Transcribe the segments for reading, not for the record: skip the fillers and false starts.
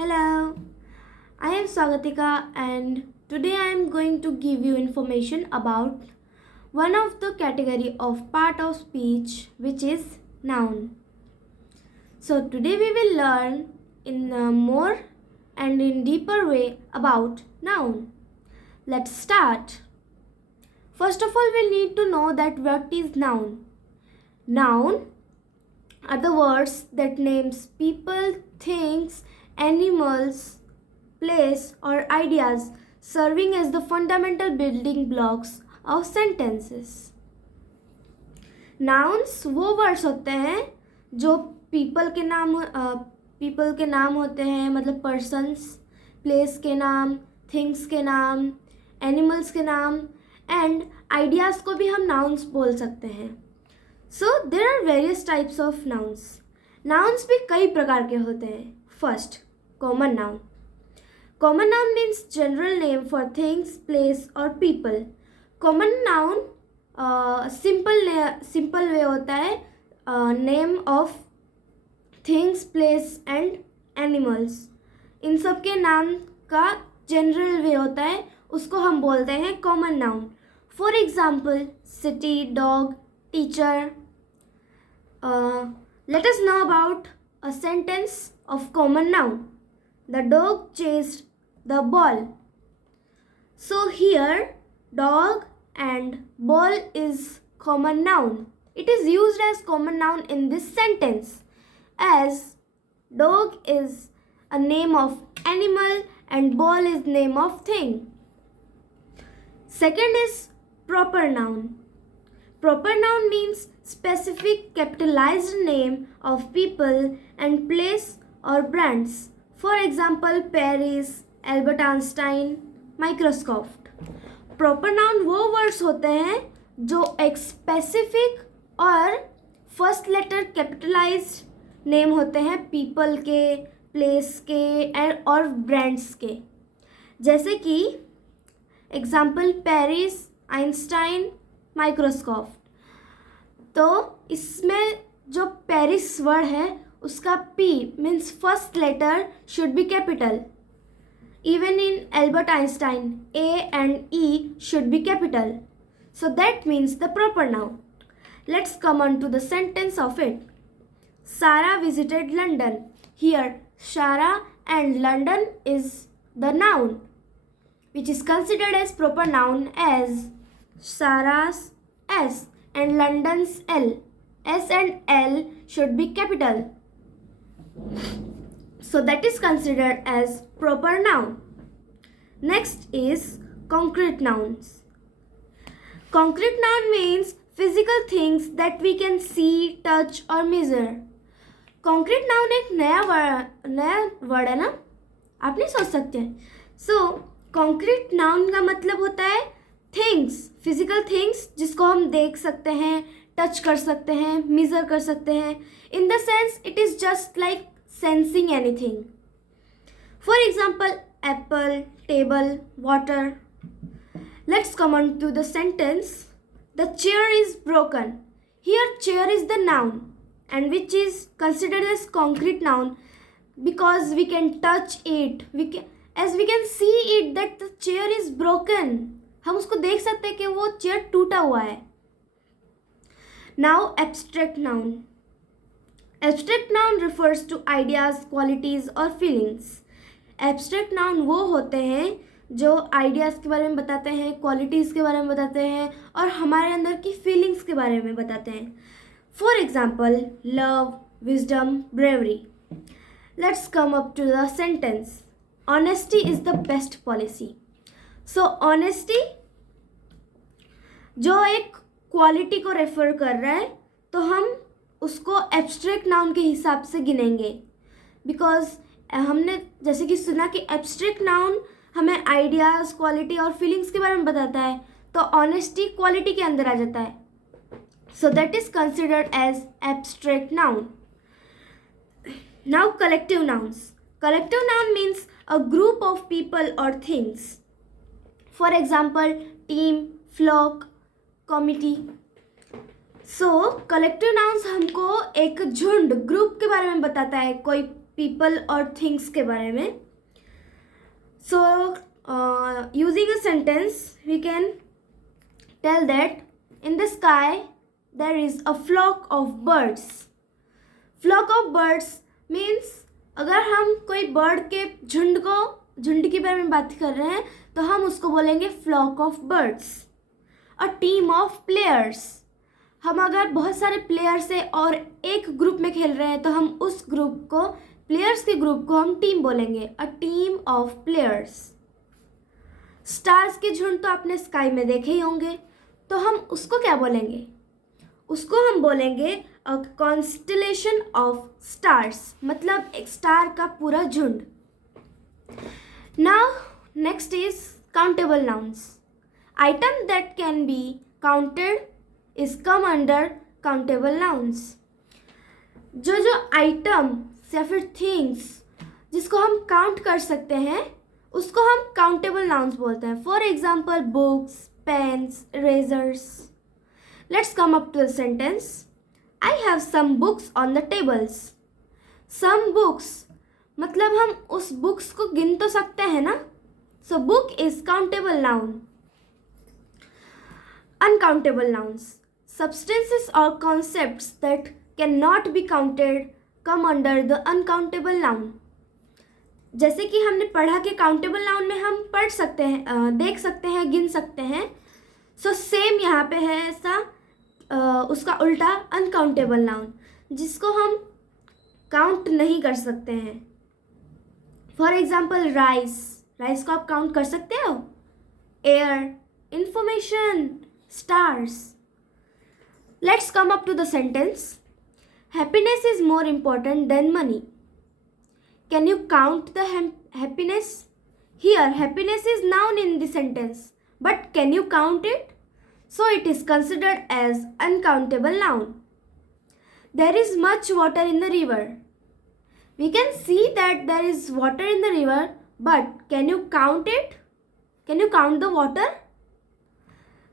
Hello, I am Swagatika and today I am going to give you information about one of the category of part of speech which is noun. So today we will learn in a more and in deeper way about noun. Let's start. First of all, we need to know that what is noun. Noun are the words that names people, things, animals, place, or ideas, serving as the fundamental building blocks of sentences. Nouns वो वर्ड्स होते हैं जो people के नाम होते हैं, मतलब persons, place के नाम, things के नाम, animals के नाम and ideas को भी हम nouns बोल सकते हैं. So there are various types of nouns. Nouns भी कई प्रकार के होते हैं. First, common noun. Common noun means general name for things, place or people. Common noun simple way होता है name of things, place and animals. इन सब के नाम का general way होता है, उसको हम बोलते हैं common noun. For example, city, dog, teacher. Let us know about a sentence of common noun. The dog chased the ball. So here dog and ball is common noun. It is used as common noun in this sentence as dog is a name of animal and ball is name of thing. Second is proper noun. Proper noun means specific capitalized name of people and place or brands. For example, Paris, Albert Einstein, Microsoft. Proper noun वो words होते हैं जो एक specific और first letter capitalized name होते हैं people के, place के और brands के. जैसे कि example Paris, Einstein, माइक्रोसॉफ्ट. तो इसमें जो पेरिस वर्ड है उसका P means first letter should be capital. Even in Albert Einstein A and E should be capital. So that means the proper noun. Let's come on to the sentence of it. Sarah visited London. Here Sarah and London is the noun which is considered as proper noun as Sarah's S and London's L. S and L should be capital. So that is considered as proper noun. Next is concrete nouns. Concrete noun means physical things that we can see, touch or measure. Concrete noun एक नया वर्ड है ना, आप नहीं सोच सकते. So concrete noun का मतलब होता है थिंग्स, फिजिकल थिंग्स जिसको हम देख सकते हैं, टच कर सकते हैं, मेजर कर सकते हैं. In the sense it is just like sensing anything. For example apple, table, water. Let's come on to the sentence. The chair is broken. Here chair is the noun and which is considered as concrete noun because we can touch it, as we can see it that the chair is broken. हम उसको देख सकते हैं कि वो चेयर टूटा हुआ है. Now abstract noun. Abstract noun refers to ideas, qualities और फीलिंग्स. एब्स्ट्रैक्ट नाउन वो होते हैं जो आइडियाज़ के बारे में बताते हैं, क्वालिटीज़ के बारे में बताते हैं और हमारे अंदर की फीलिंग्स के बारे में बताते हैं. For example love, wisdom, bravery. Let's come up to the sentence. Honesty is the best policy. So honesty जो एक क्वालिटी को रेफर कर रहा है तो हम उसको एब्स्ट्रैक्ट नाउन के हिसाब से गिनेंगे. बिकॉज हमने जैसे कि सुना कि एब्स्ट्रैक्ट नाउन हमें आइडियाज़, क्वालिटी और फीलिंग्स के बारे में बताता है, तो ऑनेस्टी क्वालिटी के अंदर आ जाता है. So that is considered as abstract noun. Now collective nouns. Collective noun means a group of people or things. For example, team, flock, committee. So collective nouns हमको एक झुंड, ग्रुप के बारे में बताता है. कोई पीपल और थिंग्स के बारे में. So using a sentence we can tell that in the sky there is a flock of birds. Flock of birds means अगर हम कोई बर्ड के झुंड के बारे में बात कर रहे हैं तो हम उसको बोलेंगे flock of birds. A team of players, हम अगर बहुत सारे प्लेयर्स है और एक ग्रुप में खेल रहे हैं तो हम उस ग्रुप को, प्लेयर्स के ग्रुप को हम टीम बोलेंगे. अ टीम ऑफ प्लेयर्स. स्टार्स के झुंड तो आपने स्काई में देखे ही होंगे, तो हम उसको क्या बोलेंगे? उसको हम बोलेंगे अ कॉन्स्टेलेशन ऑफ स्टार्स, मतलब एक स्टार का पूरा झुंड. Now next is countable nouns. Item that can be counted is come under countable nouns. जो आइटम या फिर थिंग्स जिसको हम काउंट कर सकते हैं उसको हम काउंटेबल नाउन्स बोलते हैं. For example books, pens, erasers. Let's come up to the sentence. I have some books on the tables. Some books मतलब हम उस बुक्स को गिन तो सकते हैं ना. So book is countable noun. Uncountable nouns. Substances or concepts that cannot be counted come under the uncountable noun. जैसे कि हमने पढ़ा कि काउंटेबल नाउन में हम पढ़ सकते हैं, देख सकते हैं, गिन सकते हैं. सो सेम यहाँ पे है ऐसा. उसका उल्टा अनकाउंटेबल नाउन जिसको हम काउंट नहीं कर सकते हैं. For example rice. राइस को आप काउंट कर सकते हो. Air, information, stars. Let's come up to the sentence. Happiness is more important than money. Can you count the happiness? Here happiness is noun in the sentence, but can you count it? So it is considered as uncountable noun. There is much water in the river. We can see that there is water in the river, but can you count it? Can you count the water?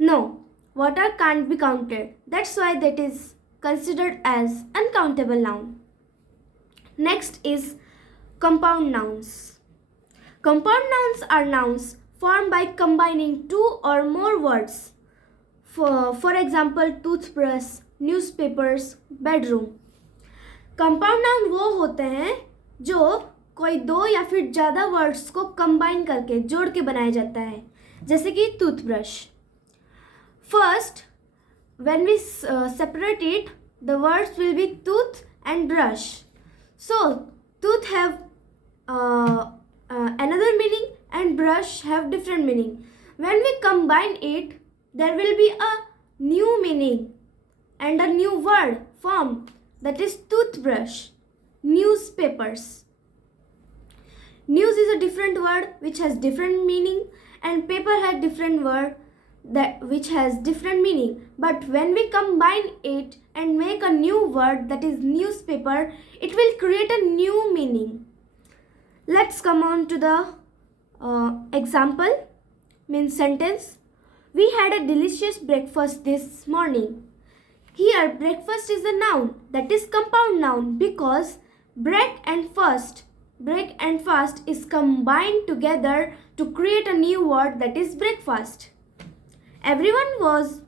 No, water can't be counted. That's why that is considered as uncountable noun. Next is compound nouns. Compound nouns are nouns formed by combining two or more words. For example, toothbrush, newspapers, bedroom. Compound noun वो होते हैं जो कोई दो या फिर ज़्यादा वर्ड्स को कंबाइन करके जोड़ के बनाया जाता है. जैसे कि toothbrush. First when we separate it, the words will be tooth and brush. So tooth have another meaning and brush have different meaning. When we combine it, there will be a new meaning and a new word formed, that is toothbrush. Newspapers. News is a different word which has different meaning, and paper has different word that which has different meaning. But when we combine it and make a new word, that is newspaper, it will create a new meaning. Let's come on to the example, means sentence. We had a delicious breakfast this morning. Here breakfast is a noun, that is compound noun, because break and fast is combined together to create a new word, that is breakfast. Everyone was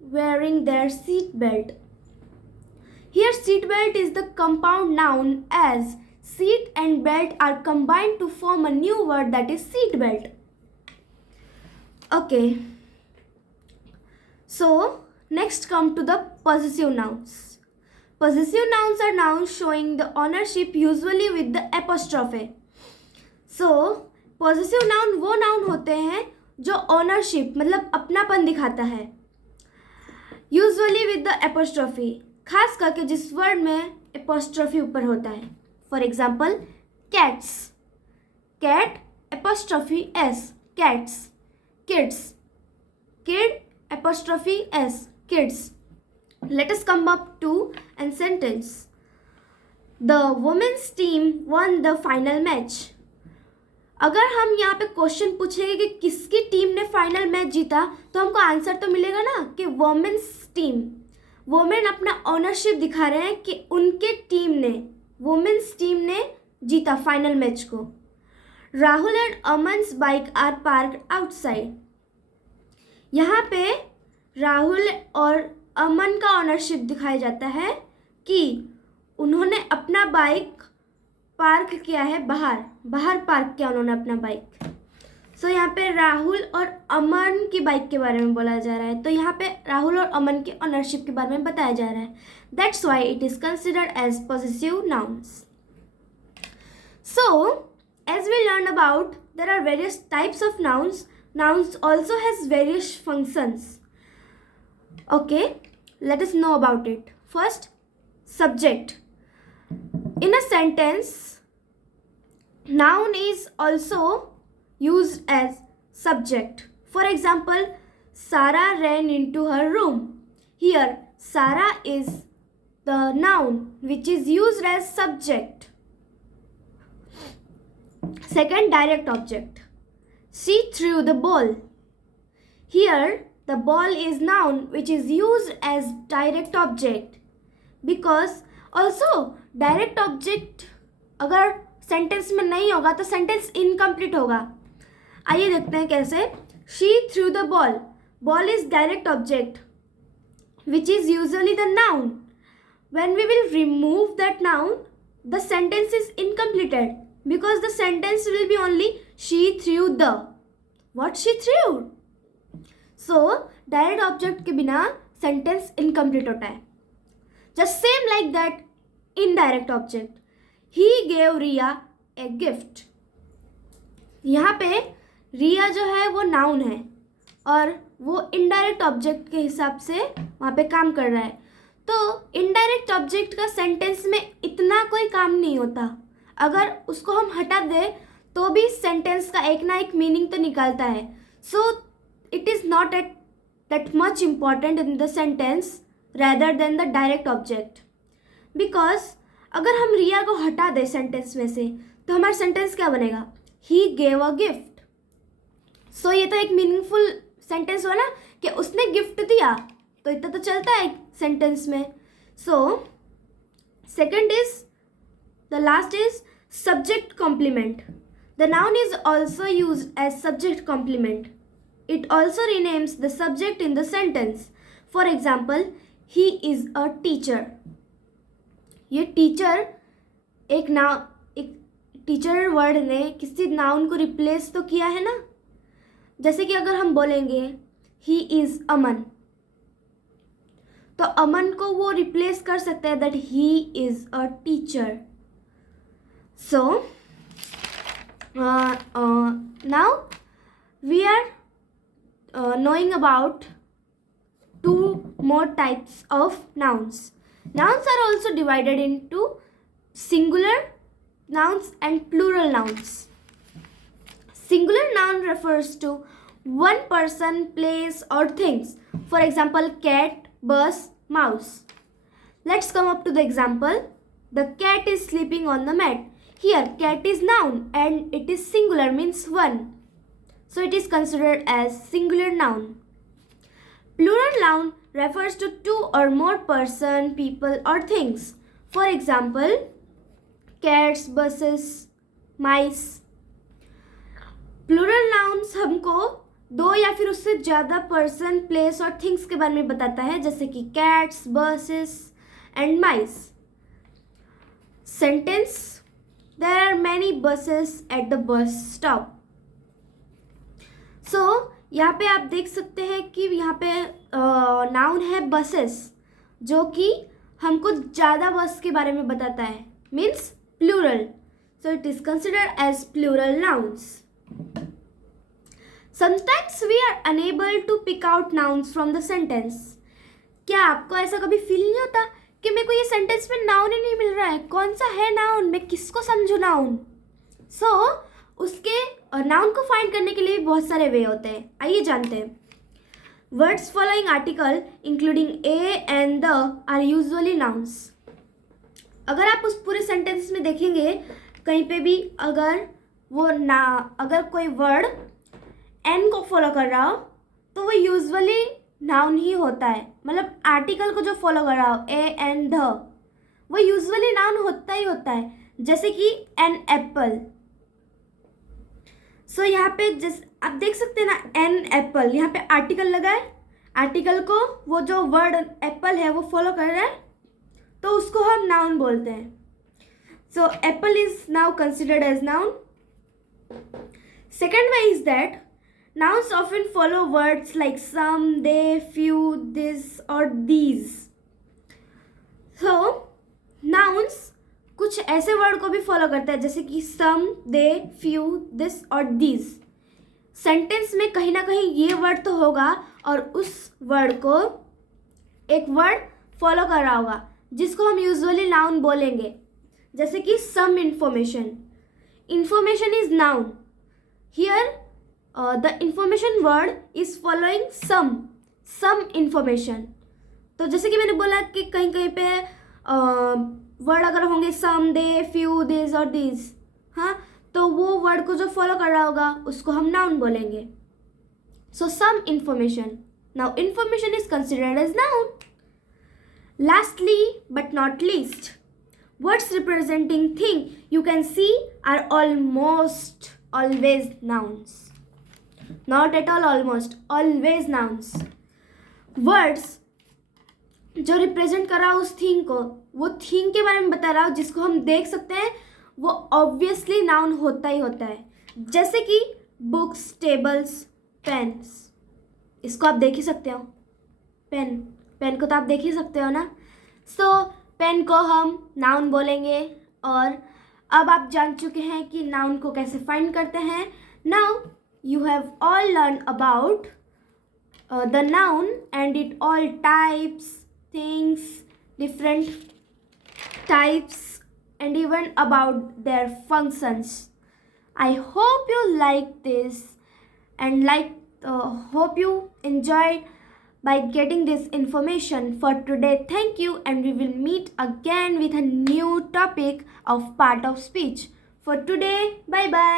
wearing their seat belt. Here seat belt is the compound noun, as seat and belt are combined to form a new word, that is seat belt. Okay. So next come to the possessive nouns. Possessive nouns are nouns showing the ownership, usually with the apostrophe. So possessive noun वो noun होते हैं जो ownership मतलब अपनापन दिखाता है, usually with the apostrophe, खास करके जिस वर्ड में apostrophe ऊपर होता है. For example, cats. Cat apostrophe s, cats. Kids. Kid apostrophe s, kids. Let us come up to a sentence. The women's team won the final match. अगर हम यहाँ पे क्वेश्चन पूछेंगे कि किसकी टीम ने फाइनल मैच जीता, तो हमको आंसर तो मिलेगा ना कि वोमेन्स टीम. वोमेन अपना ऑनरशिप दिखा रहे हैं कि उनके टीम ने, वोमेन्स टीम ने जीता फाइनल मैच को। Rahul and Aman's bike are parked outside. यहाँ पे राहुल और अमन का ऑनरशिप दिखाया जाता है कि उन्होंने अपना बाइक पार्क किया है बाहर पार्क किया उन्होंने अपना बाइक। सो यहाँ पे राहुल और अमन की बाइक के बारे में बोला जा रहा है, तो यहाँ पे राहुल और अमन के ऑनरशिप के बारे में बताया जा रहा है। That's why it is considered as possessive nouns. So as we learned about, there are various types of nouns. Nouns also has various functions. Okay, let us know about it. First, subject. In a sentence, noun is also used as subject. For example, Sarah ran into her room. Here, Sarah is the noun which is used as subject. Second, direct object. She threw the ball. Here, the ball is noun which is used as direct object because also direct object अगर सेंटेंस में नहीं होगा तो sentence incomplete होगा। आइए देखते हैं कैसे। She threw the ball. Ball is direct object which is usually the noun. When we will remove that noun, the sentence is incompleted. Because the sentence will be only she threw the. What she threw? So direct object के बिना sentence incomplete होता है. Just same like that, indirect object. He gave Riya a gift. यहाँ पे रिया जो है वो नाउन है और वो इनडायरेक्ट ऑब्जेक्ट के हिसाब से वहाँ पे काम कर रहा है। तो इनडायरेक्ट ऑब्जेक्ट का सेंटेंस में इतना कोई काम नहीं होता। अगर उसको हम हटा दें तो भी सेंटेंस का एक ना एक मीनिंग तो निकालता है। सो it is not at that much important in the sentence rather than the direct object. Because अगर हम रिया को हटा दें सेंटेंस में से तो हमारा सेंटेंस क्या बनेगा? He gave a gift. सो ये तो एक मीनिंगफुल सेंटेंस हुआ ना कि उसने गिफ्ट दिया, तो इतना तो चलता है सेंटेंस में। So second is the last is subject complement. The noun is also used as subject complement. It also renames the subject in the sentence. For example, he is a teacher. ये टीचर एक टीचर वर्ड ने किसी नाउन को रिप्लेस तो किया है ना। जैसे कि अगर हम बोलेंगे he is अमन, तो अमन को वो रिप्लेस कर सकते हैं that he is a teacher. So now we are knowing about two more types of nouns. Nouns are also divided into singular nouns and plural nouns. Singular noun refers to one person, place or things. For example, cat, bus, mouse. Let's come up to the example. The cat is sleeping on the mat. Here, cat is noun and it is singular, means one. So it is considered as singular noun. Plural noun refers to two or more person, people or things. For example, cats, buses, mice. Plural nouns हमको दो या फिर उससे ज़्यादा person, place और things के बारे में बताता है, जैसे कि cats, buses and mice. Sentence: There are many buses at the bus stop. So यहाँ पे आप देख सकते हैं कि यहाँ पे नाउन है बसेस, जो कि हमको ज़्यादा बस के बारे में बताता है, means plural. So it is considered as plural nouns. Sometimes we are unable to pick out nouns from the sentence. क्या आपको ऐसा कभी फील नहीं होता कि मेरे को ये सेंटेंस में नाउन ही नहीं मिल रहा है, कौन सा है नाउन, मैं किसको समझूँ नाउन? सो उसके नाउन को फाइंड करने के लिए बहुत सारे वे होते हैं. आइए जानते हैं. Words following article including a and the are usually nouns. अगर आप उस पूरे सेंटेंस में देखेंगे कहीं पे भी अगर कोई वर्ड एन को फॉलो कर रहा हो तो वो यूजुअली नाउन ही होता है. मतलब आर्टिकल को जो फॉलो कर रहा हो ए एंड द, वो यूजुअली नाउन होता ही होता है. जैसे कि एन एप्पल। सो यहाँ पे जैसे आप देख सकते हैं ना, एन एप्पल, यहाँ पे आर्टिकल लगा है, आर्टिकल को वो जो वर्ड एप्पल है वो फॉलो कर रहा है, तो उसको हम नाउन बोलते हैं। So apple is now considered as noun. Second way is that nouns often follow words like some, they, few, this or these. So nouns कुछ ऐसे वर्ड को भी फॉलो करते हैं जैसे कि some, they, few, this और these। सेंटेंस में कहीं ना कहीं ये वर्ड तो होगा और उस वर्ड को एक वर्ड फॉलो कर रहा होगा जिसको हम यूजुअली नाउन बोलेंगे। जैसे कि some information, information is noun। Here the information word is following some information। तो जैसे कि मैंने बोला कि कहीं कहीं पे वर्ड अगर होंगे some, they, few, this और these, हाँ, तो वो वर्ड को जो फॉलो कर रहा होगा उसको हम नाउन बोलेंगे। So some information, now information is considered as noun। Lastly but not least, words representing thing you can see are almost always nouns। Not at all almost, always nouns। words जो रिप्रेजेंट कर रहा हो उस थिंग को, वो थिंग के बारे में बता रहा हो जिसको हम देख सकते हैं, वो ऑब्वियसली नाउन होता ही होता है। जैसे कि बुक्स, टेबल्स, पेन्स, इसको आप देख ही सकते हो। पेन को तो आप देख ही सकते हो ना। सो पेन को हम नाउन बोलेंगे। और अब आप जान चुके हैं कि नाउन को कैसे फाइंड करते हैं। Now you have all learn about the noun and it all types, things, different types and even about their functions. I hope you like this and hope you enjoyed by getting this information. For today, thank you, and we will meet again with a new topic of part of speech. For today, bye bye.